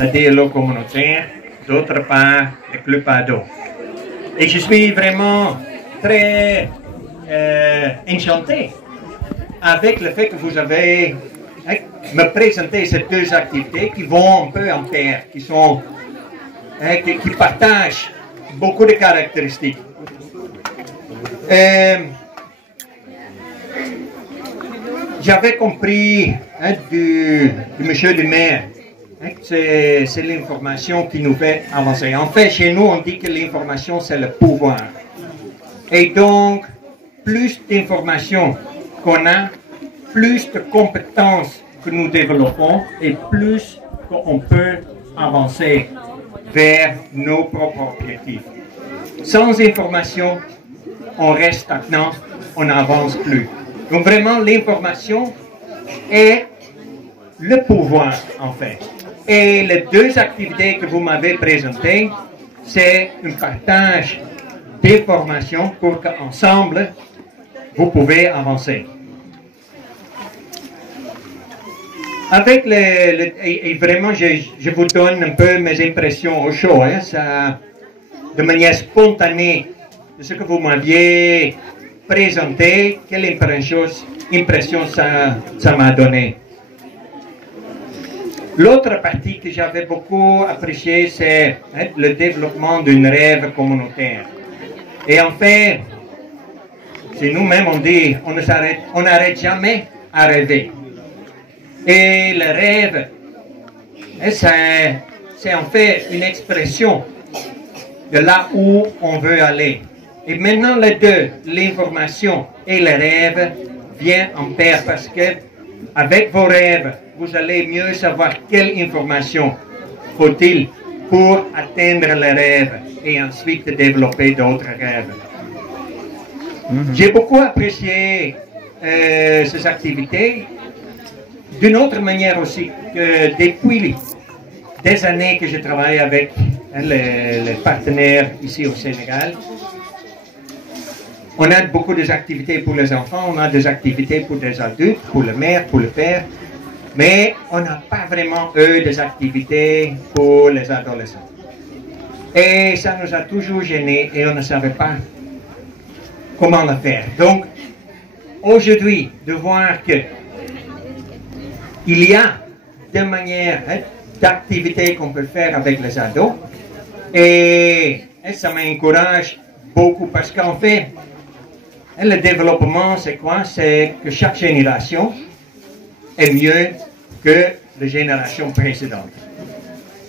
le dialogue communautaire, d'autre part le club ado. Et je suis vraiment très enchanté avec le fait que vous avez me présenté ces deux activités qui vont un peu en pair, qui partagent beaucoup de caractéristiques. J'avais compris du monsieur le maire, c'est l'information qui nous fait avancer. En fait, chez nous, on dit que l'information, c'est le pouvoir. Et donc, plus d'informations qu'on a, plus de compétences que nous développons et plus qu'on peut avancer vers nos propres objectifs. Sans information, on reste stagnant, on n'avance plus. Donc vraiment, l'information est le pouvoir, en fait. Et les deux activités que vous m'avez présentées, c'est un partage d'informations pour qu'ensemble, vous pouvez avancer. Avec et vraiment, je vous donne un peu mes impressions au chaud, de manière spontanée, de ce que vous m'aviez présenté, quelle impression ça m'a donné. L'autre partie que j'avais beaucoup appréciée, c'est le développement d'un rêve communautaire. Et en fait, c'est nous-mêmes, on dit, on n'arrête jamais à rêver. Et le rêve, c'est en fait une expression de là où on veut aller. Et maintenant, les deux, l'information et le rêve, viennent en pair parce que avec vos rêves, vous allez mieux savoir quelle information faut-il pour atteindre le rêve et ensuite développer d'autres rêves. J'ai beaucoup apprécié ces activités. D'une autre manière aussi, que depuis des années que je travaille avec les partenaires ici au Sénégal, on a beaucoup d'activités pour les enfants, on a des activités pour des adultes, pour le mère, pour le père, mais on n'a pas vraiment des activités pour les adolescents. Et ça nous a toujours gênés et on ne savait pas comment le faire. Donc, aujourd'hui, de voir que il y a des manières d'activités qu'on peut faire avec les ados et ça m'encourage beaucoup parce qu'en fait, le développement, c'est quoi? C'est que chaque génération est mieux que les générations précédentes.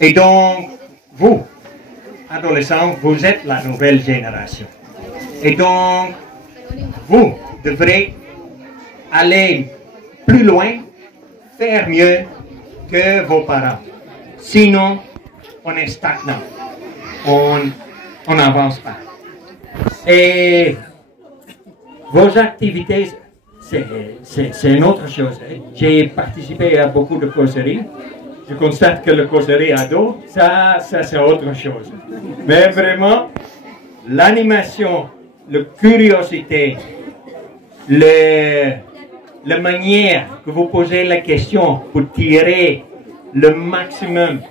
Et donc, vous, adolescents, vous êtes la nouvelle génération. Et donc, vous devrez aller plus loin, faire mieux que vos parents. Sinon, on est stagnant. On n'avance pas. Et vos activités, c'est une autre chose. J'ai participé à beaucoup de causeries. Je constate que le causerie ado, ça c'est autre chose. Mais vraiment, l'animation, la curiosité, la manière que vous posez la question pour tirer le maximum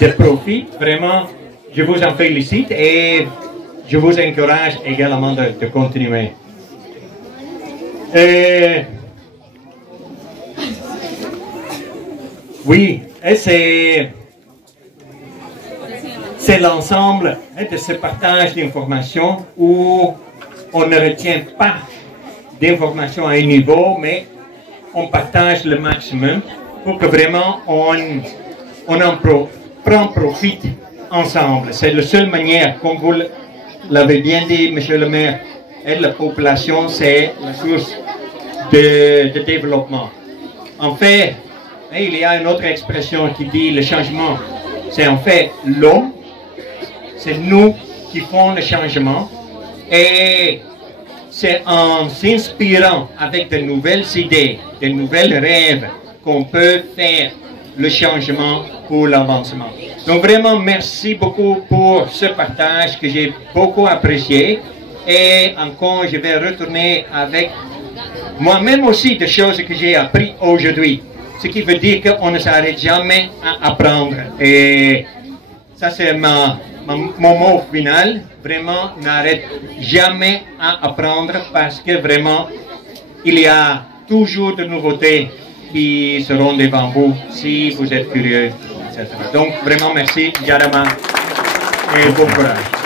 de profit, vraiment, je vous en félicite et je vous encourage également de continuer. Oui, c'est l'ensemble de ce partage d'informations où on ne retient pas d'informations à un niveau, mais on partage le maximum pour que vraiment on en prend profit ensemble. C'est la seule manière, comme vous l'avez bien dit, monsieur le maire, la population, c'est la source de développement. En fait, il y a une autre expression qui dit le changement, c'est en fait l'homme, c'est nous qui font le changement et c'est en s'inspirant avec de nouvelles idées, de nouvelles rêves qu'on peut faire le changement pour l'avancement. Donc vraiment, merci beaucoup pour ce partage que j'ai beaucoup apprécié. Et encore, je vais retourner avec moi-même aussi des choses que j'ai apprises aujourd'hui. Ce qui veut dire qu'on ne s'arrête jamais à apprendre. Et ça, c'est mon mot final. Vraiment, n'arrête jamais à apprendre parce que vraiment, il y a toujours de nouveautés qui seront devant vous si vous êtes curieux, etc. Donc, vraiment, merci, Yarama, et bon courage.